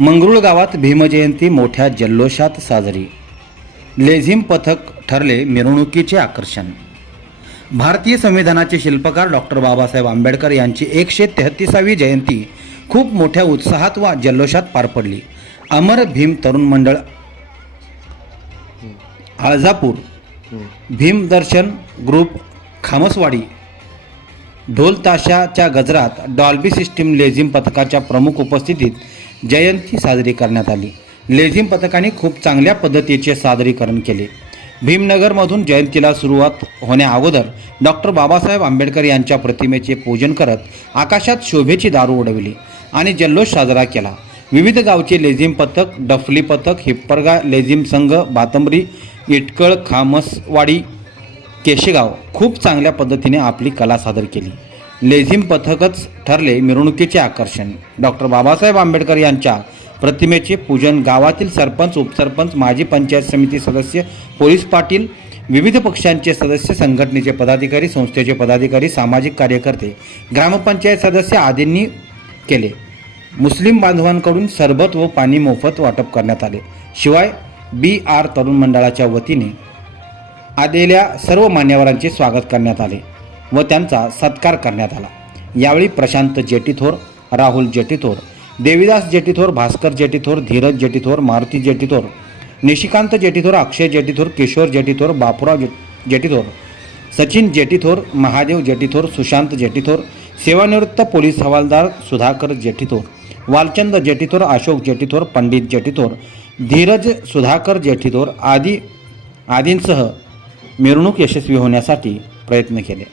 मंगरुळ गावात भीमजयंती मोठ्या जल्लोषात साजरी. लेझिम पथक ठरले मिरवणुकीचे आकर्षण. भारतीय संविधानाचे शिल्पकार डॉक्टर बाबासाहेब आंबेडकर यांची एकशे तेहतीसावी जयंती खूप मोठ्या उत्साहात व जल्लोषात पार पडली. अमर भीम तरुण मंडळ आळजापूर. भीमदर्शन ग्रुप खामसवाडी. ढोल ताशाच्या गजरात डॉल्बी सिस्टीम लेझिम पथकाच्या प्रमुख उपस्थितीत जयंती साजरी करण्यात आली. लेझिम पथकाने खूप चांगल्या पद्धतीचे सादरीकरण केले. भीमनगरमधून जयंतीला सुरुवात होण्याअगोदर डॉक्टर बाबासाहेब आंबेडकर यांच्या प्रतिमेचे पूजन करत आकाशात शोभेची दारू उडविली आणि जल्लोष साजरा केला. विविध गावचे लेझिम पथक डफली पथक हिप्परगा लेझिम संघ बातंबरी इटकळ खामसवाडी केशेगाव खूप चांगल्या पद्धतीने आपली कला सादर केली. लेझिम पथकच ठरले मिरवणुकीचे आकर्षण. डॉक्टर बाबासाहेब आंबेडकर यांच्या प्रतिमेचे पूजन गावातील सरपंच उपसरपंच माजी पंचायत समिती सदस्य पोलीस पाटील विविध पक्षांचे सदस्य संघटनेचे पदाधिकारी संस्थेचे पदाधिकारी सामाजिक कार्यकर्ते ग्रामपंचायत सदस्य आदींनी केले. मुस्लिम बांधवांकडून सरबत व पाणी मोफत वाटप करण्यात आले. शिवाय बी. आर. तरुण मंडळाच्या वतीने आलेल्या सर्व मान्यवरांचे स्वागत करण्यात आले. व त्यांचा सत्कार करण्यात आला. यावेळी प्रशांत जेटीथोर राहुल जेटीथोर देविदास जेटीथोर भास्कर जेटीथोर धीरज जेटीथोर मारुती जेटीथोर निशिकांत जेटीथोर अक्षय जेटीथोर किशोर जेटीथोर बापूराव जे जेटीथोर सचिन जेटीथोर महादेव जेटीथोर सुशांत जेटीथोर सेवानिवृत्त पोलीस हवालदार सुधाकर जेटीथोर वालचंद जेटीथोर अशोक जेटीथोर पंडित जेटीथोर धीरज सुधाकर जेठीथोर आदी आदींसह मिरवणूक यशस्वी होण्यासाठी प्रयत्न केले.